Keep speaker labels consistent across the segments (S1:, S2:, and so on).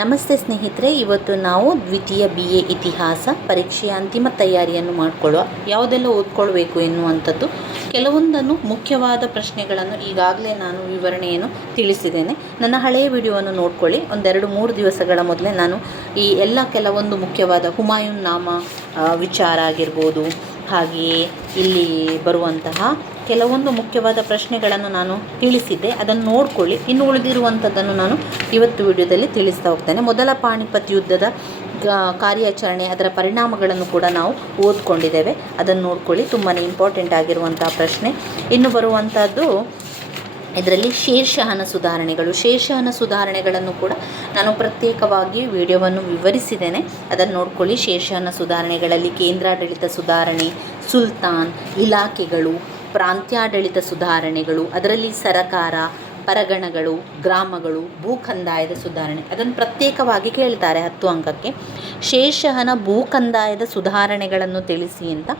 S1: ನಮಸ್ತೆ ಸ್ನೇಹಿತರೆ, ಇವತ್ತು ನಾವು ದ್ವಿತೀಯ ಬಿ ಎ ಇತಿಹಾಸ, ಪರೀಕ್ಷೆಯ ಅಂತಿಮ ತಯಾರಿಯನ್ನು ಮಾಡಿಕೊಳ್ಳುವ, ಯಾವುದೆಲ್ಲ ಓದ್ಕೊಳ್ಬೇಕು ಎನ್ನುವಂಥದ್ದು, ಕೆಲವೊಂದನ್ನು ಮುಖ್ಯವಾದ ಪ್ರಶ್ನೆಗಳನ್ನು ಈಗಾಗಲೇ ನಾನು ವಿವರಣೆಯನ್ನು ತಿಳಿಸಿದ್ದೇನೆ. ನನ್ನ ಹಳೆಯ ವಿಡಿಯೋವನ್ನು ನೋಡ್ಕೊಳ್ಳಿ. ಒಂದೆರಡು ಮೂರು ದಿವಸಗಳ ಮೊದಲೇ ನಾನು ಈ ಎಲ್ಲ ಕೆಲವೊಂದು ಮುಖ್ಯವಾದ ಹುಮಾಯೂನ್ ನಾಮ ವಿಚಾರ ಆಗಿರ್ಬೋದು, ಹಾಗೆಯೇ ಇಲ್ಲಿ ಬರುವಂತಹ ಕೆಲವೊಂದು ಮುಖ್ಯವಾದ ಪ್ರಶ್ನೆಗಳನ್ನು ನಾನು ತಿಳಿಸಿದ್ದೆ. ಅದನ್ನು ನೋಡಿಕೊಳ್ಳಿ. ಇನ್ನು ಉಳಿದಿರುವಂಥದ್ದನ್ನು ನಾನು ಇವತ್ತು ವಿಡಿಯೋದಲ್ಲಿ ತಿಳಿಸ್ತಾ ಹೋಗ್ತೇನೆ. ಮೊದಲ ಪಾಣಿಪತ್ ಯುದ್ಧದ ಕಾರ್ಯಾಚರಣೆ, ಅದರ ಪರಿಣಾಮಗಳನ್ನು ಕೂಡ ನಾವು ಓದ್ಕೊಂಡಿದ್ದೇವೆ. ಅದನ್ನು ನೋಡ್ಕೊಳ್ಳಿ. ತುಂಬಾ ಇಂಪಾರ್ಟೆಂಟ್ ಆಗಿರುವಂಥ ಪ್ರಶ್ನೆ. ಇನ್ನು ಬರುವಂಥದ್ದು ಇದರಲ್ಲಿ ಶೇರ್ಷಹನ ಸುಧಾರಣೆಗಳು. ಶೇರ್ಷಹನ ಸುಧಾರಣೆಗಳನ್ನು ಕೂಡ ನಾನು ಪ್ರತ್ಯೇಕವಾಗಿ ವಿಡಿಯೋವನ್ನು ವಿವರಿಸಿದ್ದೇನೆ. ಅದನ್ನು ನೋಡ್ಕೊಳ್ಳಿ. ಶೇರ್ಷಹನ ಸುಧಾರಣೆಗಳಲ್ಲಿ ಕೇಂದ್ರಾಡಳಿತ ಸುಧಾರಣೆ, ಸುಲ್ತಾನ್, ಇಲಾಖೆಗಳು ಪ್ರಾಂತ್ಯಾಡಳಿತ ಸುಧಾರಣೆಗಳು, ಅದರಲ್ಲಿ ಸರಕಾರ, ಪರಗಣಗಳು, ಗ್ರಾಮಗಳು ಭೂಕಂದಾಯದ ಸುಧಾರಣೆ, ಅದನ್ನು ಪ್ರತ್ಯೇಕವಾಗಿ ಕೇಳ್ತಾರೆ ಹತ್ತು ಅಂಕಕ್ಕೆ. ಶೇಷಹನ ಭೂಕಂದಾಯದ ಸುಧಾರಣೆಗಳನ್ನು ತಿಳಿಸಿ ಅಂತ.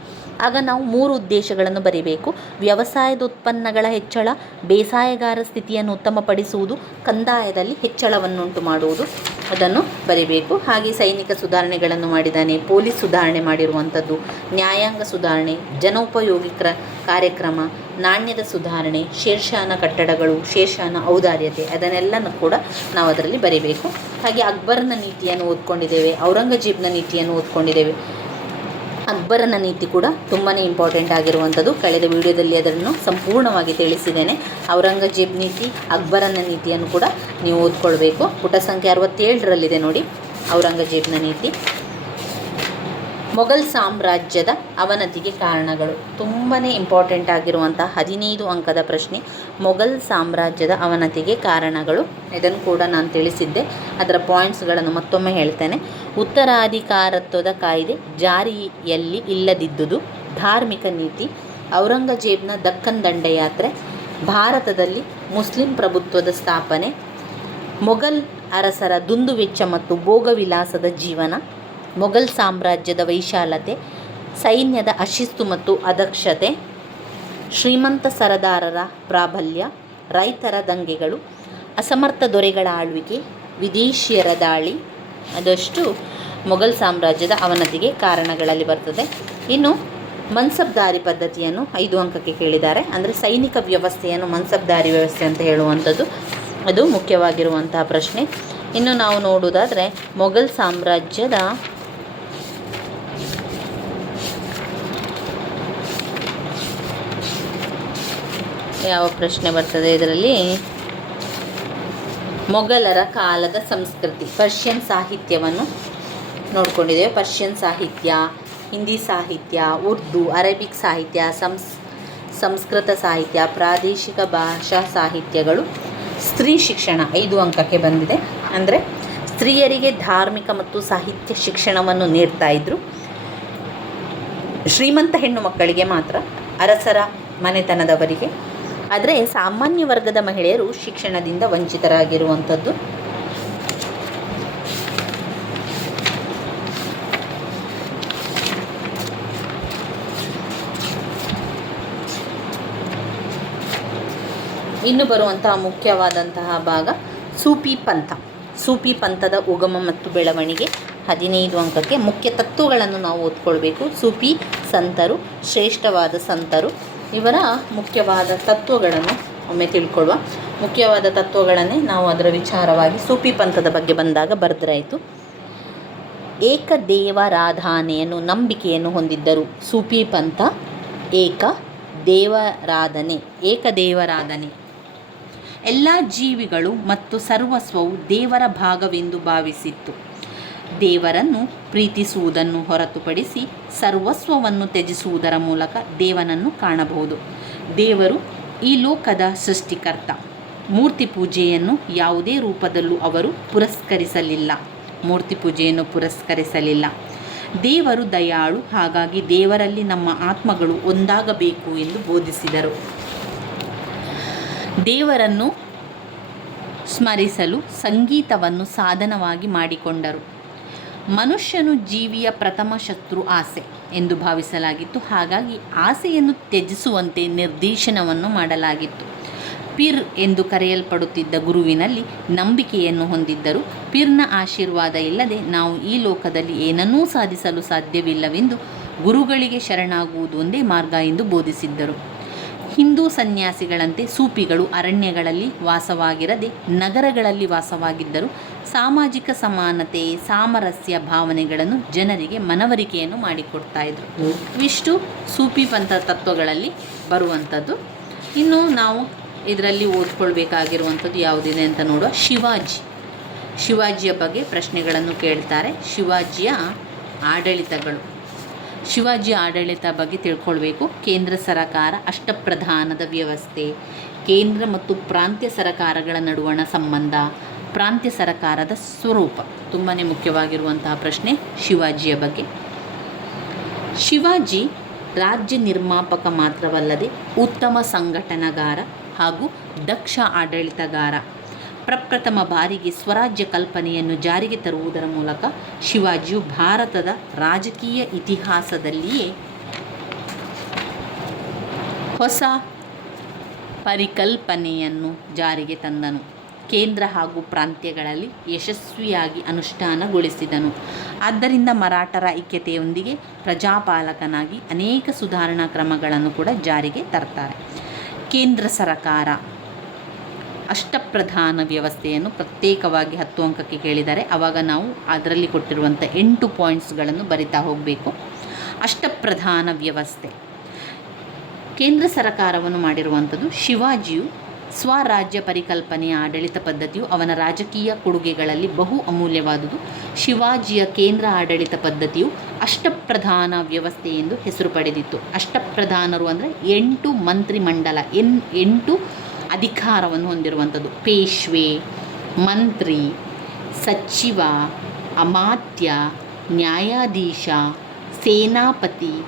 S1: ಆಗ ನಾವು ಮೂರು ಉದ್ದೇಶಗಳನ್ನು ಬರೀಬೇಕು. ವ್ಯವಸಾಯದ ಉತ್ಪನ್ನಗಳ ಹೆಚ್ಚಳ, ಬೇಸಾಯಗಾರ ಸ್ಥಿತಿಯನ್ನು ಉತ್ತಮಪಡಿಸುವುದು, ಕಂದಾಯದಲ್ಲಿ ಹೆಚ್ಚಳವನ್ನುಂಟು ಮಾಡುವುದು ಅದನ್ನು ಬರೀಬೇಕು. ಹಾಗೆ ಸೈನಿಕ ಸುಧಾರಣೆಗಳನ್ನು ಮಾಡಿದ್ದಾನೆ, ಪೊಲೀಸ್ ಸುಧಾರಣೆ ಮಾಡಿರುವಂಥದ್ದು, ನ್ಯಾಯಾಂಗ ಸುಧಾರಣೆ ಜನೋಪಯೋಗಿ ಕ್ರ ಕಾರ್ಯಕ್ರಮ, ನಾಣ್ಯದ ಸುಧಾರಣೆ, ಶೇರ್ಷಾನ ಕಟ್ಟಡಗಳು, ಶೇರ್ಷಾನ ಔದಾರ್ಯತೆ ಅದನ್ನೆಲ್ಲನೂ ಕೂಡ ನಾವು ಅದರಲ್ಲಿ ಬರೀಬೇಕು. ಹಾಗೆ ಅಕ್ಬರ್ನ ನೀತಿಯನ್ನು ಓದ್ಕೊಂಡಿದ್ದೇವೆ, ಔರಂಗಜೇಬ್ನ ನೀತಿಯನ್ನು ಓದ್ಕೊಂಡಿದ್ದೇವೆ. ಅಕ್ಬರನ ನೀತಿ ಕೂಡ ತುಂಬಾ ಇಂಪಾರ್ಟೆಂಟ್ ಆಗಿರುವಂಥದ್ದು ಕಳೆದ ವಿಡಿಯೋದಲ್ಲಿ ಅದನ್ನು ಸಂಪೂರ್ಣವಾಗಿ ತಿಳಿಸಿದ್ದೇನೆ. ಔರಂಗಜೇಬ್ ನೀತಿ, ಅಕ್ಬರನ ನೀತಿಯನ್ನು ಕೂಡ ನೀವು ಓದ್ಕೊಳ್ಬೇಕು. ಪುಟ ಸಂಖ್ಯೆ ಅರವತ್ತೇಳರಲ್ಲಿದೆ ನೋಡಿ. ಔರಂಗಜೇಬ್ನ ನೀತಿ. ಮೊಘಲ್ ಸಾಮ್ರಾಜ್ಯದ ಅವನತಿಗೆ ಕಾರಣಗಳು. ತುಂಬಾ ಇಂಪಾರ್ಟೆಂಟ್ ಆಗಿರುವಂಥ ಹದಿನೈದು ಅಂಕದ ಪ್ರಶ್ನೆ, ಮೊಘಲ್ ಸಾಮ್ರಾಜ್ಯದ ಅವನತಿಗೆ ಕಾರಣಗಳು. ಇದನ್ನು ಕೂಡ ನಾನು ತಿಳಿಸಿದ್ದೆ. ಅದರ ಪಾಯಿಂಟ್ಸ್ಗಳನ್ನು ಮತ್ತೊಮ್ಮೆ ಹೇಳ್ತೇನೆ. ಉತ್ತರಾಧಿಕಾರತ್ವದ ಕಾಯ್ದೆ ಜಾರಿಯಲ್ಲಿ ಇಲ್ಲದಿದ್ದುದು, ಧಾರ್ಮಿಕ ನೀತಿ, ಔರಂಗಜೇಬ್ನ ದಕ್ಕನ್ ದಂಡಯಾತ್ರೆ, ಭಾರತದಲ್ಲಿ ಮುಸ್ಲಿಂ ಪ್ರಭುತ್ವದ ಸ್ಥಾಪನೆ, ಮೊಘಲ್ ಅರಸರ ದುಂದುವೆಚ್ಚ ಮತ್ತು ಭೋಗವಿಲಾಸದ ಜೀವನ ಮೊಘಲ್ ಸಾಮ್ರಾಜ್ಯದ ವೈಶಾಲತೆ, ಸೈನ್ಯದ ಅಶಿಸ್ತು ಮತ್ತು ಅದಕ್ಷತೆ, ಶ್ರೀಮಂತ ಸರದಾರರ ಪ್ರಾಬಲ್ಯ, ರೈತರ ದಂಗೆಗಳು, ಅಸಮರ್ಥ ದೊರೆಗಳ ಆಳ್ವಿಕೆ, ವಿದೇಶಿಯರ ದಾಳಿ ಅದಷ್ಟು ಮೊಘಲ್ ಸಾಮ್ರಾಜ್ಯದ ಅವನತಿಗೆ ಕಾರಣಗಳಲ್ಲಿ ಬರ್ತದೆ. ಇನ್ನು ಮನ್ಸಬ್ದಾರಿ ಪದ್ಧತಿಯನ್ನು ಐದು ಅಂಕಕ್ಕೆ ಕೇಳಿದ್ದಾರೆ. ಅಂದರೆ ಸೈನಿಕ ವ್ಯವಸ್ಥೆಯನ್ನು, ಮನ್ಸಬ್ದಾರಿ ವ್ಯವಸ್ಥೆ ಅಂತ ಹೇಳುವಂಥದ್ದು ಅದು ಮುಖ್ಯವಾಗಿರುವಂತಹ ಪ್ರಶ್ನೆ. ಇನ್ನು ನಾವು ನೋಡುವುದಾದರೆ ಮೊಘಲ್ ಸಾಮ್ರಾಜ್ಯದ ಯಾವ ಪ್ರಶ್ನೆ ಬರ್ತದೆ ಇದರಲ್ಲಿ? ಮೊಘಲರ ಕಾಲದ ಸಂಸ್ಕೃತಿ. ಪರ್ಷಿಯನ್ ಸಾಹಿತ್ಯವನ್ನು ನೋಡ್ಕೊಂಡಿದ್ದೇವೆ. ಪರ್ಷಿಯನ್ ಸಾಹಿತ್ಯ, ಹಿಂದಿ ಸಾಹಿತ್ಯ, ಉರ್ದು, ಅರೇಬಿಕ್ ಸಾಹಿತ್ಯ, ಸಂಸ್, ಸಂಸ್ಕೃತ ಸಾಹಿತ್ಯ, ಪ್ರಾದೇಶಿಕ ಭಾಷಾ ಸಾಹಿತ್ಯಗಳು ಸ್ತ್ರೀ ಶಿಕ್ಷಣ ಐದು ಅಂಕಕ್ಕೆ ಬಂದಿದೆ. ಅಂದರೆ ಸ್ತ್ರೀಯರಿಗೆ ಧಾರ್ಮಿಕ ಮತ್ತು ಸಾಹಿತ್ಯ ಶಿಕ್ಷಣವನ್ನು ನೀಡ್ತಾ ಇದ್ದರು ಶ್ರೀಮಂತ ಹೆಣ್ಣು ಮಕ್ಕಳಿಗೆ ಮಾತ್ರ ಅರಸರ ಮನೆತನದವರಿಗೆ ಆದರೆ ಸಾಮಾನ್ಯ ವರ್ಗದ ಮಹಿಳೆಯರು ಶಿಕ್ಷಣದಿಂದ ವಂಚಿತರಾಗಿರುವಂಥದ್ದು. ಇನ್ನು ಬರುವಂತಹ ಮುಖ್ಯವಾದಂತಹ ಭಾಗ ಸೂಪಿ ಪಂಥ. ಸೂಪಿ ಪಂಥದ ಉಗಮ ಮತ್ತು ಬೆಳವಣಿಗೆ ಹದಿನೈದು ಅಂಕಕ್ಕೆ ಮುಖ್ಯ ತತ್ವಗಳನ್ನು ನಾವು ಓದ್ಕೊಳ್ಬೇಕು. ಸೂಪಿ ಸಂತರು, ಶ್ರೇಷ್ಠವಾದ ಸಂತರು ಇವರ ಮುಖ್ಯವಾದ ತತ್ವಗಳನ್ನು ಒಮ್ಮೆ ತಿಳ್ಕೊಳ್ಳುವ. ಮುಖ್ಯವಾದ ತತ್ವಗಳನ್ನೇ ನಾವು ಅದರ ವಿಚಾರವಾಗಿ ಸೂಫಿ ಪಂಥದ ಬಗ್ಗೆ ಬಂದಾಗ ಬರೆದ್ರಾಯಿತು. ಏಕದೇವರಾಧನೆಯನ್ನು ನಂಬಿಕೆಯನ್ನು ಹೊಂದಿದ್ದರು ಸೂಫಿ ಪಂಥ. ಏಕ ದೇವರಾಧನೆ ಏಕದೇವರಾಧನೆ ಎಲ್ಲ ಜೀವಿಗಳು ಮತ್ತು ಸರ್ವಸ್ವವು ದೇವರ ಭಾಗವೆಂದು ಭಾವಿಸಿತ್ತು. ದೇವರನ್ನು ಪ್ರೀತಿಸುವುದನ್ನು ಹೊರತುಪಡಿಸಿ ಸರ್ವಸ್ವವನ್ನು ತ್ಯಜಿಸುವುದರ ಮೂಲಕ ದೇವನನ್ನು ಕಾಣಬಹುದು. ದೇವರು ಈ ಲೋಕದ ಸೃಷ್ಟಿಕರ್ತ. ಮೂರ್ತಿ ಪೂಜೆಯನ್ನು ಯಾವುದೇ ರೂಪದಲ್ಲೂ ಅವರು ಪುರಸ್ಕರಿಸಲಿಲ್ಲ. ಮೂರ್ತಿ ಪೂಜೆಯನ್ನು ಪುರಸ್ಕರಿಸಲಿಲ್ಲ. ದೇವರು ದಯಾಳು, ಹಾಗಾಗಿ ದೇವರಲ್ಲಿ ನಮ್ಮ ಆತ್ಮಗಳು ಒಂದಾಗಬೇಕು ಎಂದು ಬೋಧಿಸಿದರು. ದೇವರನ್ನು ಸ್ಮರಿಸಲು ಸಂಗೀತವನ್ನು ಸಾಧನವಾಗಿ ಮಾಡಿಕೊಂಡರು. ಮನುಷ್ಯನು ಜೀವಿಯ ಪ್ರಥಮ ಶತ್ರು ಆಸೆ ಎಂದು ಭಾವಿಸಲಾಗಿತ್ತು. ಹಾಗಾಗಿ ಆಸೆಯನ್ನು ತ್ಯಜಿಸುವಂತೆ ನಿರ್ದೇಶನವನ್ನು ಮಾಡಲಾಗಿತ್ತು. ಪಿರ್ ಎಂದು ಕರೆಯಲ್ಪಡುತ್ತಿದ್ದ ಗುರುವಿನಲ್ಲಿ ನಂಬಿಕೆಯನ್ನು ಹೊಂದಿದ್ದರು. ಪಿರ್ನ ಆಶೀರ್ವಾದ ಇಲ್ಲದೆ ನಾವು ಈ ಲೋಕದಲ್ಲಿ ಏನನ್ನೂ ಸಾಧಿಸಲು ಸಾಧ್ಯವಿಲ್ಲವೆಂದು ಗುರುಗಳಿಗೆ ಶರಣಾಗುವುದು ಒಂದೇ ಮಾರ್ಗ ಎಂದು ಬೋಧಿಸಿದ್ದರು. ಹಿಂದೂ ಸನ್ಯಾಸಿಗಳಂತೆ ಸೂಪಿಗಳು ಅರಣ್ಯಗಳಲ್ಲಿ ವಾಸವಾಗಿರದೆ ನಗರಗಳಲ್ಲಿ ವಾಸವಾಗಿದ್ದರು ಸಾಮಾಜಿಕ ಸಮಾನತೆ, ಸಾಮರಸ್ಯ ಭಾವನೆಗಳನ್ನು ಜನರಿಗೆ ಮನವರಿಕೆಯನ್ನು ಮಾಡಿಕೊಡ್ತಾ ಇದ್ರು. ಇಷ್ಟು ಸೂಪಿ ಪಂಥ ತತ್ವಗಳಲ್ಲಿ ಬರುವಂಥದ್ದು. ಇನ್ನು ನಾವು ಇದರಲ್ಲಿ ಓದ್ಕೊಳ್ಬೇಕಾಗಿರುವಂಥದ್ದು ಯಾವುದಿದೆ ಅಂತ ನೋಡುವ ಶಿವಾಜಿ. ಶಿವಾಜಿಯ ಬಗ್ಗೆ ಪ್ರಶ್ನೆಗಳನ್ನು ಕೇಳ್ತಾರೆ. ಶಿವಾಜಿಯ ಆಡಳಿತಗಳು. ಶಿವಾಜಿ ಆಡಳಿತ ಬಗ್ಗೆ ತಿಳ್ಕೊಳ್ಬೇಕು. ಕೇಂದ್ರ ಸರಕಾರ ಅಷ್ಟಪ್ರಧಾನದ ವ್ಯವಸ್ಥೆ, ಕೇಂದ್ರ ಮತ್ತು ಪ್ರಾಂತ್ಯ ಸರಕಾರಗಳ ನಡುವಣ ಸಂಬಂಧ, ಪ್ರಾಂತ್ಯ ಸರಕಾರದ ಸ್ವರೂಪ ತುಂಬಾ ಮುಖ್ಯವಾಗಿರುವಂತಹ ಪ್ರಶ್ನೆ ಶಿವಾಜಿಯ ಬಗ್ಗೆ. ಶಿವಾಜಿ ರಾಜ್ಯ ನಿರ್ಮಾಪಕ ಮಾತ್ರವಲ್ಲದೆ ಉತ್ತಮ ಸಂಘಟನಗಾರ ಹಾಗೂ ದಕ್ಷ ಆಡಳಿತಗಾರ ಪ್ರಪ್ರಥಮ ಬಾರಿಗೆ ಸ್ವರಾಜ್ಯ ಕಲ್ಪನೆಯನ್ನು ಜಾರಿಗೆ ತರುವುದರ ಮೂಲಕ ಶಿವಾಜಿಯು ಭಾರತದ ರಾಜಕೀಯ ಇತಿಹಾಸದಲ್ಲಿಯೇ ಹೊಸ ಪರಿಕಲ್ಪನೆಯನ್ನು ಜಾರಿಗೆ ತಂದನು. ಕೇಂದ್ರ ಹಾಗೂ ಪ್ರಾಂತ್ಯಗಳಲ್ಲಿ ಯಶಸ್ವಿಯಾಗಿ ಅನುಷ್ಠಾನಗೊಳಿಸಿದನು. ಆದ್ದರಿಂದ ಮರಾಠರ ಐಕ್ಯತೆಯೊಂದಿಗೆ ಪ್ರಜಾಪಾಲಕನಾಗಿ ಅನೇಕ ಸುಧಾರಣಾ ಕ್ರಮಗಳನ್ನು ಕೂಡ ಜಾರಿಗೆ ತರ್ತಾರೆ. ಕೇಂದ್ರ ಸರಕಾರ ಅಷ್ಟಪ್ರಧಾನ ವ್ಯವಸ್ಥೆಯನ್ನು ಪ್ರತ್ಯೇಕವಾಗಿ ಹತ್ತು ಅಂಕಕ್ಕೆ ಕೇಳಿದರೆ ಆವಾಗ ನಾವು ಅದರಲ್ಲಿ ಕೊಟ್ಟಿರುವಂಥ ಎಂಟು ಪಾಯಿಂಟ್ಸ್ಗಳನ್ನು ಬರಿತಾ ಹೋಗಬೇಕು. ಅಷ್ಟಪ್ರಧಾನ ವ್ಯವಸ್ಥೆ ಕೇಂದ್ರ ಸರ್ಕಾರವನ್ನು ಮಾಡಿರುವಂಥದ್ದು ಶಿವಾಜಿಯು ಸ್ವರಾಜ್ಯ ಪರಿಕಲ್ಪನೆಯ ಆಡಳಿತ ಪದ್ಧತಿಯು ಅವನ ರಾಜಕೀಯ ಕೊಡುಗೆಗಳಲ್ಲಿ ಬಹು ಅಮೂಲ್ಯವಾದುದು. ಶಿವಾಜಿಯ ಕೇಂದ್ರ ಆಡಳಿತ ಪದ್ಧತಿಯು ಅಷ್ಟಪ್ರಧಾನ ವ್ಯವಸ್ಥೆ ಎಂದು ಹೆಸರು ಪಡೆದಿತ್ತು. ಅಷ್ಟಪ್ರಧಾನರು ಅಂದರೆ ಎಂಟು ಮಂತ್ರಿಮಂಡಲ, ಎನ್, ಎಂಟು ಅಧಿಕಾರವನ್ನು ಹೊಂದಿರುವಂಥದ್ದು. ಪೇಶ್ವೆ, ಮಂತ್ರಿ, ಸಚಿವ, ಅಮಾತ್ಯ, ನ್ಯಾಯಾಧೀಶ, ಸೇನಾಪತಿ,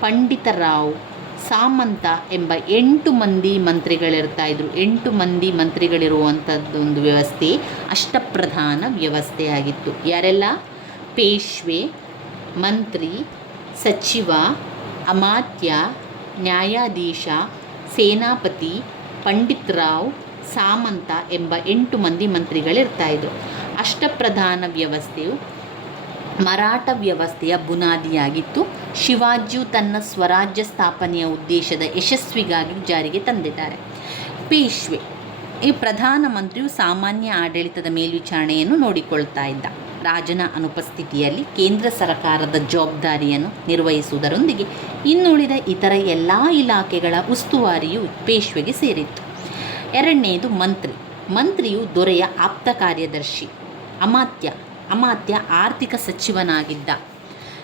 S1: ಪಂಡಿತರಾವ್, ಸಾಮಂತ ಎಂಬ ಎಂಟು ಮಂದಿ ಮಂತ್ರಿಗಳಿರ್ತಾ ಇದ್ರು. ಎಂಟು ಮಂದಿ ಮಂತ್ರಿಗಳಿರುವಂಥದ್ದೊಂದು ವ್ಯವಸ್ಥೆ ಅಷ್ಟಪ್ರಧಾನ ವ್ಯವಸ್ಥೆಯಾಗಿತ್ತು. ಯಾರೆಲ್ಲ? ಪೇಶ್ವೆ, ಮಂತ್ರಿ, ಸಚಿವ, ಅಮಾತ್ಯ, ನ್ಯಾಯಾಧೀಶ, ಸೇನಾಪತಿ ಪಂಡಿತ್ ರಾವ್ ಸಾಮಂತ ಎಂಬ ಎಂಟು ಮಂದಿ ಮಂತ್ರಿಗಳಿರ್ತಾ ಇದ್ರು ಅಷ್ಟಪ್ರಧಾನ ವ್ಯವಸ್ಥೆಯು ಮರಾಠ ವ್ಯವಸ್ಥೆಯ ಬುನಾದಿಯಾಗಿತ್ತು. ಶಿವಾಜಿಯು ತನ್ನ ಸ್ವರಾಜ್ಯ ಸ್ಥಾಪನೆಯ ಉದ್ದೇಶದ ಯಶಸ್ವಿಗಾಗಿ ಜಾರಿಗೆ ತಂದಿದ್ದಾರೆ. ಪೇಶ್ವೆ ಈ ಪ್ರಧಾನಮಂತ್ರಿಯು ಸಾಮಾನ್ಯ ಆಡಳಿತದ ಮೇಲ್ವಿಚಾರಣೆಯನ್ನು ನೋಡಿಕೊಳ್ತಾ ಇದ್ದ. ರಾಜನ ಅನುಪಸ್ಥಿತಿಯಲ್ಲಿ ಕೇಂದ್ರ ಸರ್ಕಾರದ ಜವಾಬ್ದಾರಿಯನ್ನು ನಿರ್ವಹಿಸುವುದರೊಂದಿಗೆ ಇನ್ನುಳಿದ ಇತರ ಎಲ್ಲ ಇಲಾಖೆಗಳ ಉಸ್ತುವಾರಿಯು ಪೇಶ್ವೆಗೆ ಸೇರಿತ್ತು. ಎರಡನೆಯದು ಮಂತ್ರಿ. ಮಂತ್ರಿಯು ದೊರೆಯ ಆಪ್ತ ಕಾರ್ಯದರ್ಶಿ, ಅಮಾತ್ಯ ಅಮಾತ್ಯ ಆರ್ಥಿಕ ಸಚಿವನಾಗಿದ್ದ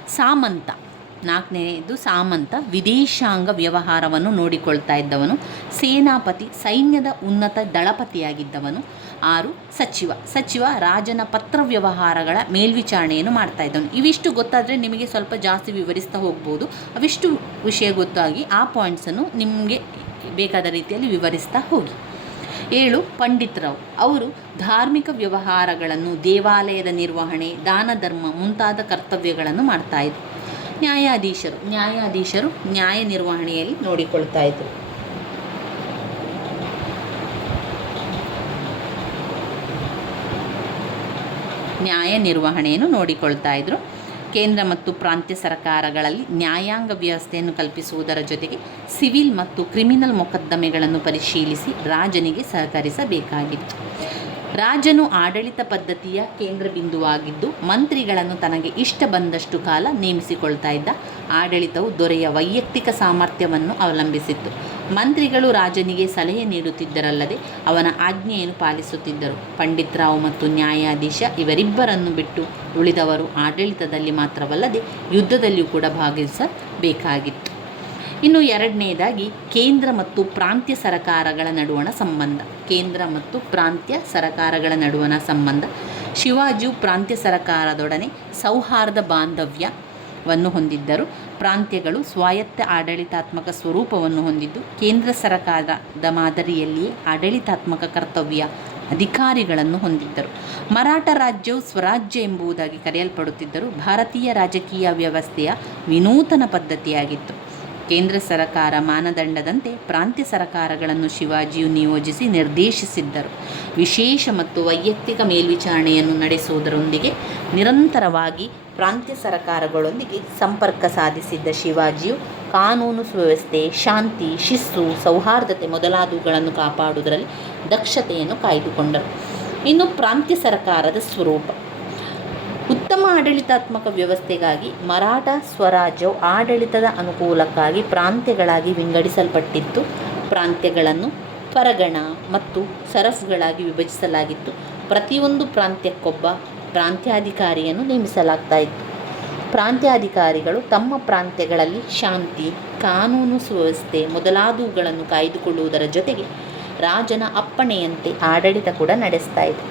S1: ಸಾಮಂತ. ನಾಲ್ಕನೆಯದು ಸಾಮಂತ ವಿದೇಶಾಂಗ ವ್ಯವಹಾರವನ್ನು ನೋಡಿಕೊಳ್ತಾ ಇದ್ದವನು, ಸೇನಾಪತಿ, ಸೈನ್ಯದ ಉನ್ನತ ದಳಪತಿಯಾಗಿದ್ದವನು ಆರು ಸಚಿವ. ಸಚಿವ ರಾಜನ ಪತ್ರ ವ್ಯವಹಾರಗಳ ಮೇಲ್ವಿಚಾರಣೆಯನ್ನು ಮಾಡ್ತಾ ಇದ್ದವನು. ಇವಿಷ್ಟು ಗೊತ್ತಾದರೆ ನಿಮಗೆ ಸ್ವಲ್ಪ ಜಾಸ್ತಿ ವಿವರಿಸ್ತಾ ಹೋಗ್ಬೋದು. ಅವಿಷ್ಟು ವಿಷಯ ಗೊತ್ತಾಗಿ ಆ ಪಾಯಿಂಟ್ಸನ್ನು ನಿಮಗೆ ಬೇಕಾದ ರೀತಿಯಲ್ಲಿ ವಿವರಿಸ್ತಾ ಹೋಗಿ. ಏಳು ಪಂಡಿತ್ರಾವ್ ಅವರು ಧಾರ್ಮಿಕ ವ್ಯವಹಾರಗಳನ್ನು, ದೇವಾಲಯದ ನಿರ್ವಹಣೆ, ದಾನ ಧರ್ಮ ಮುಂತಾದ ಕರ್ತವ್ಯಗಳನ್ನು ಮಾಡ್ತಾ ಇದ್ರು. ನ್ಯಾಯಾಧೀಶರು ನ್ಯಾಯಾಧೀಶರು ನ್ಯಾಯ ನಿರ್ವಹಣೆಯಲ್ಲಿ ನೋಡಿಕೊಳ್ತಾ ಇದ್ರು. ನ್ಯಾಯ ನಿರ್ವಹಣೆಯನ್ನು ನೋಡಿಕೊಳ್ತಾ ಇದ್ದರು ಕೇಂದ್ರ ಮತ್ತು ಪ್ರಾಂತ್ಯ ಸರ್ಕಾರಗಳಲ್ಲಿ ನ್ಯಾಯಾಂಗ ವ್ಯವಸ್ಥೆಯನ್ನು ಕಲ್ಪಿಸುವುದರ ಜೊತೆಗೆ ಸಿವಿಲ್ ಮತ್ತು ಕ್ರಿಮಿನಲ್ ಮೊಕದ್ದಮೆಗಳನ್ನು ಪರಿಶೀಲಿಸಿ ರಾಜನಿಗೆ ಸಹಕರಿಸಬೇಕಾಗಿತ್ತು. ರಾಜನು ಆಡಳಿತ ಪದ್ಧತಿಯ ಕೇಂದ್ರ ಬಿಂದುವಾಗಿದ್ದು, ಮಂತ್ರಿಗಳನ್ನು ತನಗೆ ಇಷ್ಟ ಬಂದಷ್ಟು ಕಾಲ ನೇಮಿಸಿಕೊಳ್ತಾ ಇದ್ದ. ಆಡಳಿತವು ದೊರೆಯ ವೈಯಕ್ತಿಕ ಸಾಮರ್ಥ್ಯವನ್ನು ಅವಲಂಬಿಸಿತ್ತು. ಮಂತ್ರಿಗಳು ರಾಜನಿಗೆ ಸಲಹೆ ನೀಡುತ್ತಿದ್ದರಲ್ಲದೆ ಅವನ ಆಜ್ಞೆಯನ್ನು ಪಾಲಿಸುತ್ತಿದ್ದರು. ಪಂಡಿತ್ರಾವ್ ಮತ್ತು ನ್ಯಾಯಾಧೀಶ ಇವರಿಬ್ಬರನ್ನು ಬಿಟ್ಟು ಉಳಿದವರು ಆಡಳಿತದಲ್ಲಿ ಮಾತ್ರವಲ್ಲದೆ ಯುದ್ಧದಲ್ಲಿಯೂ ಕೂಡ ಭಾಗವಹಿಸಬೇಕಾಗಿತ್ತು ಇನ್ನು ಎರಡನೆಯದಾಗಿ ಕೇಂದ್ರ ಮತ್ತು ಪ್ರಾಂತ್ಯ ಸರಕಾರಗಳ ನಡುವಣ ಸಂಬಂಧ. ಕೇಂದ್ರ ಮತ್ತು ಪ್ರಾಂತ್ಯ ಸರಕಾರಗಳ ನಡುವಣ ಸಂಬಂಧ. ಶಿವಾಜಿಯು ಪ್ರಾಂತ್ಯ ಸರಕಾರದೊಡನೆ ಸೌಹಾರ್ದ ಬಾಂಧವ್ಯವನ್ನು ಹೊಂದಿದ್ದರು. ಪ್ರಾಂತ್ಯಗಳು ಸ್ವಾಯತ್ತ ಆಡಳಿತಾತ್ಮಕ ಸ್ವರೂಪವನ್ನು ಹೊಂದಿದ್ದು, ಕೇಂದ್ರ ಸರಕಾರದ ಮಾದರಿಯಲ್ಲಿಯೇ ಆಡಳಿತಾತ್ಮಕ ಕರ್ತವ್ಯ ಅಧಿಕಾರಿಗಳನ್ನು ಹೊಂದಿದ್ದರು. ಮರಾಠ ರಾಜ್ಯವು ಸ್ವರಾಜ್ಯ ಎಂಬುದಾಗಿ ಕರೆಯಲ್ಪಡುತ್ತಿದ್ದರು, ಭಾರತೀಯ ರಾಜಕೀಯ ವ್ಯವಸ್ಥೆಯ ವಿನೂತನ ಪದ್ಧತಿಯಾಗಿತ್ತು. ಕೇಂದ್ರ ಸರಕಾರ ಮಾನದಂಡದಂತೆ ಪ್ರಾಂತ್ಯ ಸರಕಾರಗಳನ್ನು ಶಿವಾಜಿಯು ನಿಯೋಜಿಸಿ ನಿರ್ದೇಶಿಸಿದ್ದರು. ವಿಶೇಷ ಮತ್ತು ವೈಯಕ್ತಿಕ ಮೇಲ್ವಿಚಾರಣೆಯನ್ನು ನಡೆಸುವುದರೊಂದಿಗೆ ನಿರಂತರವಾಗಿ ಪ್ರಾಂತ್ಯ ಸರಕಾರಗಳೊಂದಿಗೆ ಸಂಪರ್ಕ ಸಾಧಿಸಿದ್ದ ಶಿವಾಜಿಯು ಕಾನೂನು ಸುವ್ಯವಸ್ಥೆ, ಶಾಂತಿ, ಶಿಸ್ತು, ಸೌಹಾರ್ದತೆ ಮೊದಲಾದವುಗಳನ್ನು ಕಾಪಾಡುವುದರಲ್ಲಿ ದಕ್ಷತೆಯನ್ನು ಕಾಯ್ದುಕೊಂಡರು. ಇನ್ನು ಪ್ರಾಂತ್ಯ ಸರಕಾರದ ಸ್ವರೂಪ. ಉತ್ತಮ ಆಡಳಿತಾತ್ಮಕ ವ್ಯವಸ್ಥೆಗಾಗಿ ಮರಾಠ ಸ್ವರಾಜ್ಯವು ಆಡಳಿತದ ಅನುಕೂಲಕ್ಕಾಗಿ ಪ್ರಾಂತ್ಯಗಳಾಗಿ ವಿಂಗಡಿಸಲ್ಪಟ್ಟಿತ್ತು. ಪ್ರಾಂತ್ಯಗಳನ್ನು ಪರಗಣ ಮತ್ತು ಸರಸ್ಗಳಾಗಿ ವಿಭಜಿಸಲಾಗಿತ್ತು. ಪ್ರತಿಯೊಂದು ಪ್ರಾಂತ್ಯಕ್ಕೊಬ್ಬ ಪ್ರಾಂತ್ಯಾಧಿಕಾರಿಯನ್ನು ನೇಮಿಸಲಾಗ್ತಾ ಇತ್ತು. ಪ್ರಾಂತ್ಯಾಧಿಕಾರಿಗಳು ತಮ್ಮ ಪ್ರಾಂತ್ಯಗಳಲ್ಲಿ ಶಾಂತಿ, ಕಾನೂನು ಸುವ್ಯವಸ್ಥೆ ಮೊದಲಾದವುಗಳನ್ನು ಕಾಯ್ದುಕೊಳ್ಳುವುದರ ಜೊತೆಗೆ ರಾಜನ ಅಪ್ಪಣೆಯಂತೆ ಆಡಳಿತ ಕೂಡ ನಡೆಸ್ತಾ ಇದೆ.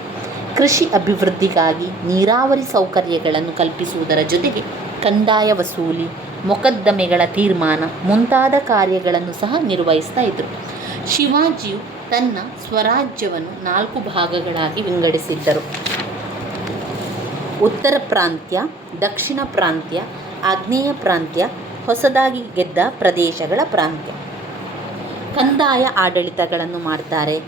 S1: ಕೃಷಿ ಅಭಿವೃದ್ಧಿಗಾಗಿ ನೀರಾವರಿ ಸೌಕರ್ಯಗಳನ್ನು ಕಲ್ಪಿಸುವುದರ ಜೊತೆಗೆ ಕಂದಾಯ ವಸೂಲಿ, ಮೊಕದ್ದಮೆಗಳ ತೀರ್ಮಾನ ಮುಂತಾದ ಕಾರ್ಯಗಳನ್ನು ಸಹ ನಿರ್ವಹಿಸ್ತಾ ಇದ್ದರು ಶಿವಾಜಿಯು ತನ್ನ ಸ್ವರಾಜ್ಯವನ್ನು ನಾಲ್ಕು ಭಾಗಗಳಾಗಿ ವಿಂಗಡಿಸಿದ್ದರು. ಉತ್ತರ ಪ್ರಾಂತ್ಯ, ದಕ್ಷಿಣ ಪ್ರಾಂತ್ಯ, ಆಗ್ನೇಯ ಪ್ರಾಂತ್ಯ, ಹೊಸದಾಗಿ ಗೆದ್ದ ಪ್ರದೇಶಗಳ ಪ್ರಾಂತ್ಯ. ಕಂದಾಯ ಆಡಳಿತಗಳನ್ನು ಮಾಡ್ತಾರೆ,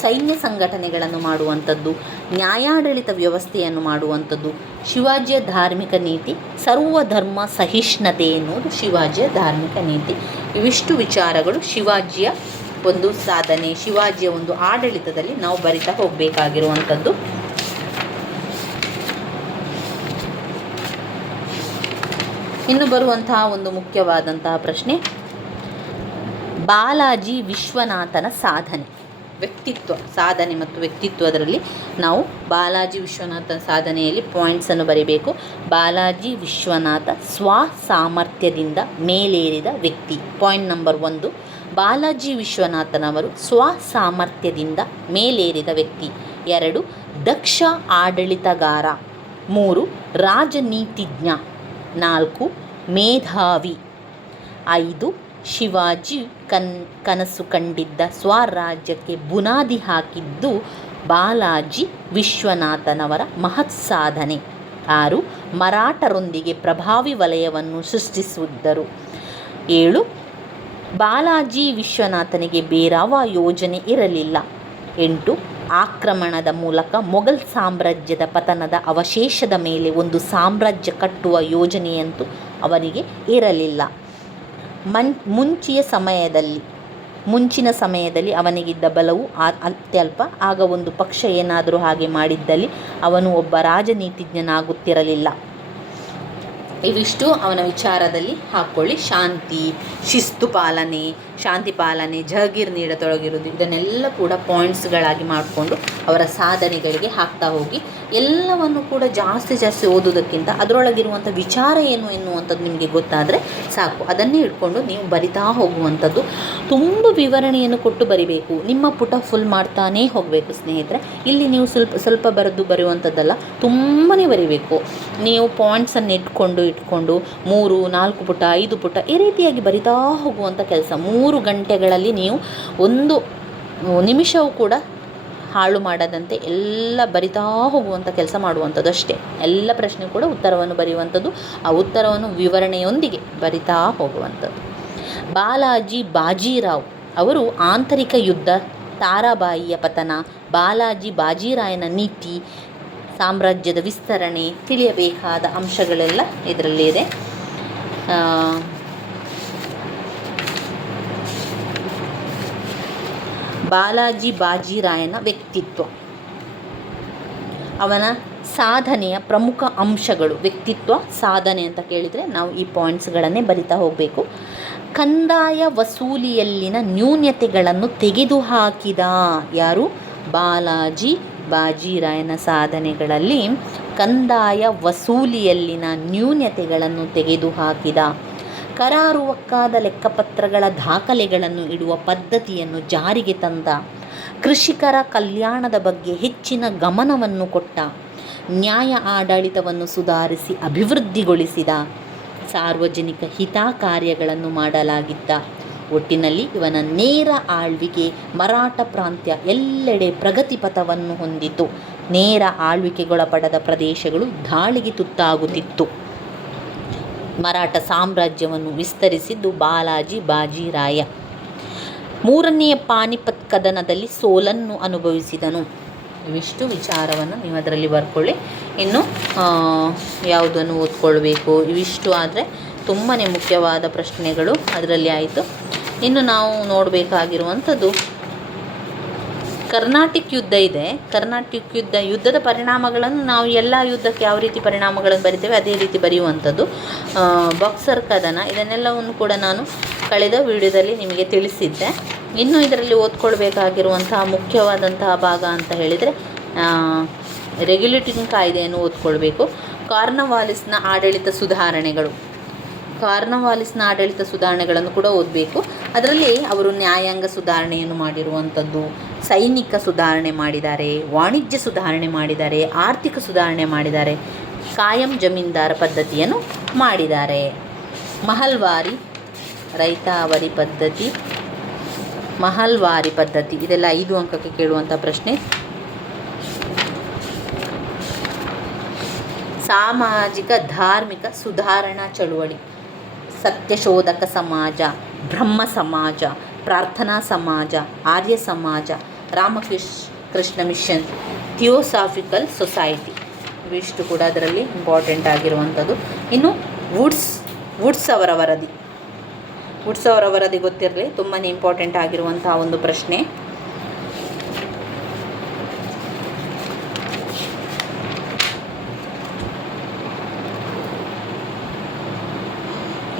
S1: ಸೈನ್ಯ ಸಂಘಟನೆಗಳನ್ನು ಮಾಡುವಂಥದ್ದು, ನ್ಯಾಯಾಡಳಿತ ವ್ಯವಸ್ಥೆಯನ್ನು ಮಾಡುವಂಥದ್ದು, ಶಿವಾಜಿಯ ಧಾರ್ಮಿಕ ನೀತಿ, ಸರ್ವಧರ್ಮ ಸಹಿಷ್ಣುತೆ ಎನ್ನುವುದು ಶಿವಾಜಿಯ ಧಾರ್ಮಿಕ ನೀತಿ. ಇವಿಷ್ಟು ವಿಚಾರಗಳು ಶಿವಾಜಿಯ ಒಂದು ಸಾಧನೆ, ಶಿವಾಜಿಯ ಒಂದು ಆಡಳಿತದಲ್ಲಿ ನಾವು ಬರಿತಾ ಹೋಗಬೇಕಾಗಿರುವಂಥದ್ದು. ಇನ್ನು ಬರುವಂತಹ ಒಂದು ಮುಖ್ಯವಾದಂತಹ ಪ್ರಶ್ನೆ. ಬಾಲಾಜಿ ವಿಶ್ವನಾಥನ ಸಾಧನೆ. ವ್ಯಕ್ತಿತ್ವ, ಸಾಧನೆ ಮತ್ತು ವ್ಯಕ್ತಿತ್ವದರಲ್ಲಿ ನಾವು ಬಾಲಾಜಿ ವಿಶ್ವನಾಥನ ಸಾಧನೆಯಲ್ಲಿ ಪಾಯಿಂಟ್ಸನ್ನು ಬರೀಬೇಕು. ಬಾಲಾಜಿ ವಿಶ್ವನಾಥ ಸ್ವ ಸಾಮರ್ಥ್ಯದಿಂದ ಮೇಲೇರಿದ ವ್ಯಕ್ತಿ. ಪಾಯಿಂಟ್ ನಂಬರ್ ಒಂದು, ಬಾಲಾಜಿ ವಿಶ್ವನಾಥನವರು ಸ್ವ ಸಾಮರ್ಥ್ಯದಿಂದ ಮೇಲೇರಿದ ವ್ಯಕ್ತಿ. ಎರಡು, ದಕ್ಷ ಆಡಳಿತಗಾರ. ಮೂರು, ರಾಜನೀತಿಜ್ಞ. ನಾಲ್ಕು, ಮೇಧಾವಿ. ಐದು, ಶಿವಾಜಿ ಕನ್, ಕನಸು ಕಂಡಿದ್ದ ಸ್ವರಾಜ್ಯಕ್ಕೆ ಬುನಾದಿ ಹಾಕಿದ್ದು ಬಾಲಾಜಿ ವಿಶ್ವನಾಥನವರ ಮಹತ್ ಸಾಧನೆ. ಆರು, ಮರಾಠರೊಂದಿಗೆ ಪ್ರಭಾವಿ ವಲಯವನ್ನು ಸೃಷ್ಟಿಸಿದ್ದರು. ಏಳು, ಬಾಲಾಜಿ ವಿಶ್ವನಾಥನಿಗೆ ಬೇರಾವ ಯೋಜನೆ ಇರಲಿಲ್ಲ. ಎಂಟು ಆಕ್ರಮಣದ ಮೂಲಕ ಮೊಘಲ್ ಸಾಮ್ರಾಜ್ಯದ ಪತನದ ಅವಶೇಷದ ಮೇಲೆ ಒಂದು ಸಾಮ್ರಾಜ್ಯ ಕಟ್ಟುವ ಯೋಜನೆಯಂತೂ ಅವರಿಗೆ ಇರಲಿಲ್ಲ. ಮನ್, ಮುಂಚಿಯ ಸಮಯದಲ್ಲಿ, ಮುಂಚಿನ ಸಮಯದಲ್ಲಿ ಅವನಿಗಿದ್ದ ಬಲವು ಅತ್ಯಲ್ಪ. ಆಗ ಒಂದು ಪಕ್ಷ ಏನಾದರೂ ಹಾಗೆ ಮಾಡಿದ್ದಲ್ಲಿ ಅವನು ಒಬ್ಬ ರಾಜನೀತಿಜ್ಞನಾಗುತ್ತಿರಲಿಲ್ಲ. ಇವಿಷ್ಟು ಅವನ ವಿಚಾರದಲ್ಲಿ ಹಾಕ್ಕೊಳ್ಳಿ. ಶಾಂತಿ, ಶಿಸ್ತು ಪಾಲನೆ ಶಾಂತಿ ಪಾಲನೆ, ಜಹಗೀರ್ ನೀಡತೊಡಗಿರೋದು ಇದನ್ನೆಲ್ಲ ಕೂಡ ಪಾಯಿಂಟ್ಸ್ಗಳಾಗಿ ಮಾಡಿಕೊಂಡು ಅವರ ಸಾಧನೆಗಳಿಗೆ ಹಾಕ್ತಾ ಹೋಗಿ, ಎಲ್ಲವನ್ನು ಕೂಡ ಜಾಸ್ತಿ ಜಾಸ್ತಿ ಓದೋದಕ್ಕಿಂತ ಅದರೊಳಗಿರುವಂಥ ವಿಚಾರ ಏನು ಎನ್ನುವಂಥದ್ದು ನಿಮಗೆ ಗೊತ್ತಾದರೆ ಸಾಕು. ಅದನ್ನೇ ಇಟ್ಕೊಂಡು ನೀವು ಬರಿತಾ ಹೋಗುವಂಥದ್ದು. ತುಂಬ ವಿವರಣೆಯನ್ನು ಕೊಟ್ಟು ಬರಿಬೇಕು. ನಿಮ್ಮ ಪುಟ ಫುಲ್ ಮಾಡ್ತಾನೇ ಹೋಗಬೇಕು ಸ್ನೇಹಿತರೆ. ಇಲ್ಲಿ ನೀವು ಸ್ವಲ್ಪ ಸ್ವಲ್ಪ ಬರೆದು ಬರೆಯುವಂಥದ್ದಲ್ಲ ತುಂಬಾ ಬರಿಬೇಕು. ನೀವು ಪಾಯಿಂಟ್ಸನ್ನು ಇಟ್ಕೊಂಡು ಇಟ್ಕೊಂಡು ಮೂರು, ನಾಲ್ಕು ಪುಟ, ಐದು ಪುಟ ಈ ರೀತಿಯಾಗಿ ಬರಿತಾ ಹೋಗುವಂಥ ಕೆಲಸ. ಮೂರು ಗಂಟೆಗಳಲ್ಲಿ ನೀವು ಒಂದು ನಿಮಿಷವೂ ಕೂಡ ಹಾಳು ಮಾಡದಂತೆ ಎಲ್ಲ ಬರಿತಾ ಹೋಗುವಂಥ ಕೆಲಸ ಮಾಡುವಂಥದ್ದು ಅಷ್ಟೇ. ಎಲ್ಲ ಪ್ರಶ್ನೆ ಕೂಡ ಉತ್ತರವನ್ನು ಬರೆಯುವಂಥದ್ದು, ಆ ಉತ್ತರವನ್ನು ವಿವರಣೆಯೊಂದಿಗೆ ಬರಿತಾ ಹೋಗುವಂಥದ್ದು. ಬಾಲಾಜಿ ಬಾಜಿರಾವ್ ಅವರು ಆಂತರಿಕ ಯುದ್ಧ, ತಾರಾಬಾಯಿಯ ಪತನ, ಬಾಲಾಜಿ ಬಾಜಿರಾಯನ ನೀತಿ, ಸಾಮ್ರಾಜ್ಯದ ವಿಸ್ತರಣೆ, ತಿಳಿಯಬೇಕಾದ ಅಂಶಗಳೆಲ್ಲ ಇದರಲ್ಲಿದೆ. ಬಾಲಾಜಿ ಬಾಜಿರಾಯನ ವ್ಯಕ್ತಿತ್ವ. ಅವನ ಸಾಧನೆಯ ಪ್ರಮುಖ ಅಂಶಗಳು ವ್ಯಕ್ತಿತ್ವ, ಸಾಧನೆ ಅಂತ ಕೇಳಿದರೆ ನಾವು ಈ ಪಾಯಿಂಟ್ಸ್ಗಳನ್ನೇ ಬರಿತಾ ಹೋಗಬೇಕು. ಕಂದಾಯ ವಸೂಲಿಯಲ್ಲಿನ ನ್ಯೂನ್ಯತೆಗಳನ್ನು ತೆಗೆದುಹಾಕಿದ ಯಾರು? ಬಾಲಾಜಿ ಬಾಜಿರಾಯನ ಸಾಧನೆಗಳಲ್ಲಿ ಕಂದಾಯ ವಸೂಲಿಯಲ್ಲಿನ ನ್ಯೂನ್ಯತೆಗಳನ್ನು ತೆಗೆದುಹಾಕಿದ ಕರಾರುವಕ್ಕಾದ ಲೆಕ್ಕಪತ್ರಗಳ ದಾಖಲೆಗಳನ್ನು ಇಡುವ ಪದ್ಧತಿಯನ್ನು ಜಾರಿಗೆ ತಂದ ಕೃಷಿಕರ ಕಲ್ಯಾಣದ ಬಗ್ಗೆ ಹೆಚ್ಚಿನ ಗಮನವನ್ನು ಕೊಟ್ಟ ನ್ಯಾಯ ಆಡಳಿತವನ್ನು ಸುಧಾರಿಸಿ ಅಭಿವೃದ್ಧಿಗೊಳಿಸಿದ ಸಾರ್ವಜನಿಕ ಹಿತ ಕಾರ್ಯಗಳನ್ನು ಮಾಡಲಾಗಿದ್ದ ಒಟ್ಟಿನಲ್ಲಿ ಇವನ ನೇರ ಆಳ್ವಿಕೆ ಮರಾಠ ಪ್ರಾಂತ್ಯ ಎಲ್ಲೆಡೆ ಪ್ರಗತಿ ಪಥವನ್ನು ಹೊಂದಿತು ನೇರ ಆಳ್ವಿಕೆಗೊಳಪಡದ ಪ್ರದೇಶಗಳು ದಾಳಿಗೆ ತುತ್ತಾಗುತ್ತಿತ್ತು. ಮರಾಠ ಸಾಮ್ರಾಜ್ಯವನ್ನು ವಿಸ್ತರಿಸಿದ್ದು ಬಾಲಾಜಿ ಬಾಜಿರಾಯ. ಮೂರನೆಯ ಪಾನಿಪತ್ ಕದನದಲ್ಲಿ ಸೋಲನ್ನು ಅನುಭವಿಸಿದನು. ಇವಿಷ್ಟು ವಿಚಾರವನ್ನು ನೀವು ಅದರಲ್ಲಿ ಬರ್ಕೊಳ್ಳಿ. ಇನ್ನು ಯಾವುದನ್ನು ಓದ್ಕೊಳ್ಬೇಕು? ಇವಿಷ್ಟು ಆದರೆ ತುಂಬಾ ಮುಖ್ಯವಾದ ಪ್ರಶ್ನೆಗಳು ಅದರಲ್ಲಿ ಆಯಿತು. ಇನ್ನು ನಾವು ನೋಡಬೇಕಾಗಿರುವಂಥದ್ದು ಕರ್ನಾಟಿಕ್ ಯುದ್ಧ ಇದೆ. ಕರ್ನಾಟಿಕ್ ಯುದ್ಧ, ಯುದ್ಧದ ಪರಿಣಾಮಗಳನ್ನು ನಾವು ಎಲ್ಲ ಯುದ್ಧಕ್ಕೆ ಯಾವ ರೀತಿ ಪರಿಣಾಮಗಳನ್ನು ಬರಿತೇವೆ ಅದೇ ರೀತಿ ಬರೆಯುವಂಥದ್ದು. ಬಾಕ್ಸರ್ ಕದನ, ಇದನ್ನೆಲ್ಲವನ್ನು ಕೂಡ ನಾನು ಕಳೆದ ವಿಡಿಯೋದಲ್ಲಿ ನಿಮಗೆ ತಿಳಿಸಿದ್ದೆ. ಇನ್ನು ಇದರಲ್ಲಿ ಓದ್ಕೊಳ್ಬೇಕಾಗಿರುವಂತಹ ಮುಖ್ಯವಾದಂತಹ ಭಾಗ ಅಂತ ಹೇಳಿದರೆ ರೆಗ್ಯುಲೇಟಿಂಗ್ ಕಾಯ್ದೆಯನ್ನು ಓದ್ಕೊಳ್ಬೇಕು. ಕಾರ್ನವಾಲಿಸ್ನ ಆಡಳಿತ ಸುಧಾರಣೆಗಳು. ಕಾರ್ನವಾಲಿಸ್ನ ಆಡಳಿತ ಸುಧಾರಣೆಗಳನ್ನು ಕೂಡ ಓದಬೇಕು. ಅದರಲ್ಲಿ ಅವರು ನ್ಯಾಯಾಂಗ ಸುಧಾರಣೆಯನ್ನು ಮಾಡಿರುವಂಥದ್ದು ಸೈನಿಕ ಸುಧಾರಣೆ ಮಾಡಿದ್ದಾರೆ, ವಾಣಿಜ್ಯ ಸುಧಾರಣೆ ಮಾಡಿದ್ದಾರೆ, ಆರ್ಥಿಕ ಸುಧಾರಣೆ ಮಾಡಿದ್ದಾರೆ, ಕಾಯಂ ಜಮೀನ್ದಾರ ಪದ್ಧತಿಯನ್ನು ಮಾಡಿದ್ದಾರೆ. ಮಹಲ್ವಾರಿ ರೈತಾವರಿ ಪದ್ಧತಿ, ಮಹಲ್ವಾರಿ ಪದ್ಧತಿ, ಇದೆಲ್ಲ ಐದು ಅಂಕಕ್ಕೆ ಕೇಳುವಂಥ ಪ್ರಶ್ನೆ. ಸಾಮಾಜಿಕ ಧಾರ್ಮಿಕ ಸುಧಾರಣಾ ಚಳುವಳಿ, ಸತ್ಯಶೋಧಕ ಸಮಾಜ, ಬ್ರಹ್ಮ ಸಮಾಜ, Prarthana Samaj, Arya Samaj Ramakrish Krishna mission theosophical society. ಇವಿಷ್ಟು ಕೂಡ ಅದರಲ್ಲಿ ಇಂಪಾರ್ಟೆಂಟ್ ಆಗಿರುವಂಥದ್ದು. ಇನ್ನು ವುಡ್ಸ್ ವುಡ್ಸ್ ಅವರ ವರದಿ. ವುಡ್ಸ್ ಅವರ ವರದಿ ಗೊತ್ತಿರಲಿ ತುಂಬಾ ಇಂಪಾರ್ಟೆಂಟ್ ಆಗಿರುವಂತಹ ಒಂದು ಪ್ರಶ್ನೆ.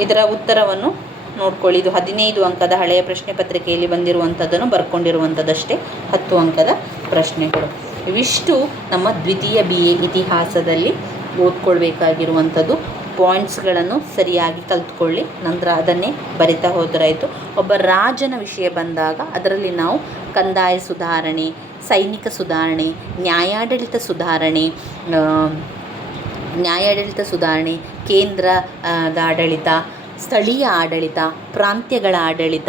S1: ಇದರ ಉತ್ತರವನ್ನು ನೋಡ್ಕೊಳ್ಳಿ ಇದು ಹದಿನೈದು ಅಂಕದ ಹಳೆಯ ಪ್ರಶ್ನೆ ಪತ್ರಿಕೆಯಲ್ಲಿ ಬಂದಿರುವಂಥದ್ದನ್ನು ಬರ್ಕೊಂಡಿರುವಂಥದ್ದಷ್ಟೇ ಹತ್ತು ಅಂಕದ ಪ್ರಶ್ನೆಗಳು. ಇವಿಷ್ಟು ನಮ್ಮ ದ್ವಿತೀಯ ಬಿ ಎ ಇತಿಹಾಸದಲ್ಲಿ ಓದ್ಕೊಳ್ಬೇಕಾಗಿರುವಂಥದ್ದು ಪಾಯಿಂಟ್ಸ್ಗಳನ್ನು ಸರಿಯಾಗಿ ಕಲ್ತ್ಕೊಳ್ಳಿ, ನಂತರ ಅದನ್ನೇ ಬರಿತಾ ಹೋದರಾಯಿತು. ಒಬ್ಬ ರಾಜನ ವಿಷಯ ಬಂದಾಗ ಅದರಲ್ಲಿ ನಾವು ಕಂದಾಯ ಸುಧಾರಣೆ, ಸೈನಿಕ ಸುಧಾರಣೆ, ನ್ಯಾಯಾಡಳಿತ ಸುಧಾರಣೆ ನ್ಯಾಯಾಡಳಿತ ಸುಧಾರಣೆ, ಕೇಂದ್ರ ಆಡಳಿತ ಸ್ಥಳೀಯ ಆಡಳಿತ ಪ್ರಾಂತ್ಯಗಳ ಆಡಳಿತ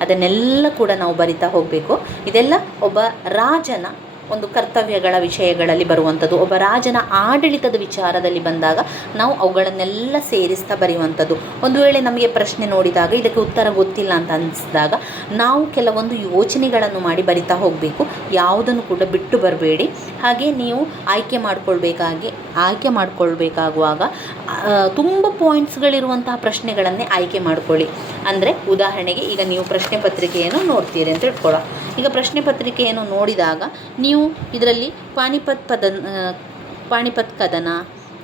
S1: ಅದನ್ನೆಲ್ಲ ಕೂಡ ನಾವು ಬರಿತಾ ಹೋಗಬೇಕು. ಇದೆಲ್ಲ ಒಬ್ಬ ರಾಜನ ಒಂದು ಕರ್ತವ್ಯಗಳ ವಿಷಯಗಳಲ್ಲಿ ಬರುವಂಥದ್ದು, ಒಬ್ಬ ರಾಜನ ಆಡಳಿತದ ವಿಚಾರದಲ್ಲಿ ಬಂದಾಗ ನಾವು ಅವುಗಳನ್ನೆಲ್ಲ ಸೇರಿಸ್ತಾ ಬರೆಯುವಂಥದ್ದು. ಒಂದು ವೇಳೆ ನಮಗೆ ಪ್ರಶ್ನೆ ನೋಡಿದಾಗ, ಇದಕ್ಕೆ ಉತ್ತರ ಗೊತ್ತಿಲ್ಲ ಅಂತ ಅನಿಸಿದಾಗ ನಾವು ಕೆಲವೊಂದು ಯೋಚನೆಗಳನ್ನು ಮಾಡಿ ಬರಿತಾ ಹೋಗಬೇಕು. ಯಾವುದನ್ನು ಕೂಡ ಬಿಟ್ಟು ಬರಬೇಡಿ. ಹಾಗೆ ನೀವು ಆಯ್ಕೆ ಮಾಡಿಕೊಳ್ಬೇಕಾಗಿ, ಆಯ್ಕೆ ಮಾಡಿಕೊಳ್ಬೇಕಾಗುವಾಗ ತುಂಬ ಪಾಯಿಂಟ್ಸ್ಗಳಿರುವಂತಹ ಪ್ರಶ್ನೆಗಳನ್ನೇ ಆಯ್ಕೆ ಮಾಡ್ಕೊಳ್ಳಿ. ಅಂದರೆ ಉದಾಹರಣೆಗೆ ಈಗ ನೀವು ಪ್ರಶ್ನೆ ಪತ್ರಿಕೆಯನ್ನು ನೋಡ್ತೀರಿ ಅಂತ ಇಟ್ಕೊಳ್ಳೋ ಈಗ ಪ್ರಶ್ನೆ ಪತ್ರಿಕೆಯನ್ನು ನೋಡಿದಾಗ ನೀವು ಇದರಲ್ಲಿ ಪಾಣಿಪತ್ ಪದ ಪಾಣಿಪತ್ ಕದನ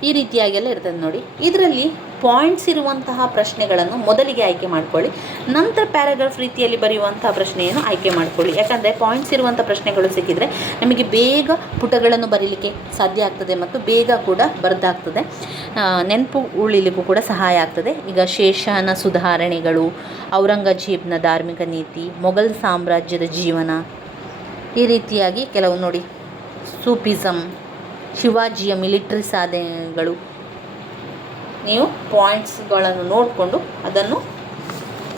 S1: ಈ ರೀತಿಯಾಗೆಲ್ಲ ಇರ್ತದೆ ನೋಡಿ. ಇದರಲ್ಲಿ ಪಾಯಿಂಟ್ಸ್ ಇರುವಂತಹ ಪ್ರಶ್ನೆಗಳನ್ನು ಮೊದಲಿಗೆ ಆಯ್ಕೆ ಮಾಡ್ಕೊಳ್ಳಿ. ನಂತರ ಪ್ಯಾರಾಗ್ರಾಫ್ ರೀತಿಯಲ್ಲಿ ಬರೆಯುವಂತಹ ಪ್ರಶ್ನೆಯನ್ನು ಆಯ್ಕೆ ಮಾಡಿಕೊಳ್ಳಿ. ಯಾಕಂದರೆ ಪಾಯಿಂಟ್ಸ್ ಇರುವಂಥ ಪ್ರಶ್ನೆಗಳು ಸಿಕ್ಕಿದರೆ ನಮಗೆ ಬೇಗ ಪುಟಗಳನ್ನು ಬರೀಲಿಕ್ಕೆ ಸಾಧ್ಯ ಆಗ್ತದೆ ಮತ್ತು ಬೇಗ ಕೂಡ ಬರೆದಾಗ್ತದೆ. ನೆನಪು ಉಳಿಲಿಕ್ಕೂ ಕೂಡ ಸಹಾಯ ಆಗ್ತದೆ. ಈಗ ಶೇಷನ ಸುಧಾರಣೆಗಳು, ಔರಂಗಜೇಬ್ನ ಧಾರ್ಮಿಕ ನೀತಿ, ಮೊಘಲ್ ಸಾಮ್ರಾಜ್ಯದ ಜೀವನ, ಈ ರೀತಿಯಾಗಿ ಕೆಲವು ನೋಡಿ. ಸೂಪಿಸಮ್ ಶಿವಾಜಿಯ ಮಿಲಿಟ್ರಿ ಸಾಧನೆಗಳು. ನೀವು ಪಾಯಿಂಟ್ಸ್ಗಳನ್ನು ನೋಡಿಕೊಂಡು ಅದನ್ನು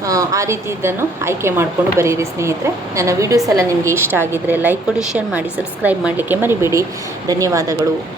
S1: ಆ, ರೀತಿ ಇದನ್ನು ಆಯ್ಕೆ ಮಾಡಿಕೊಂಡು ಬರೀರಿ ಸ್ನೇಹಿತರೆ. ನನ್ನ ವೀಡಿಯೋಸ್ ಎಲ್ಲ ನಿಮಗೆ ಇಷ್ಟ ಆಗಿದ್ದರೆ ಲೈಕ್ ಕೊಡಿ ಶೇರ್ ಮಾಡಿ ಸಬ್ಸ್ಕ್ರೈಬ್ ಮಾಡಲಿಕ್ಕೆ ಮರಿಬೇಡಿ. ಧನ್ಯವಾದಗಳು.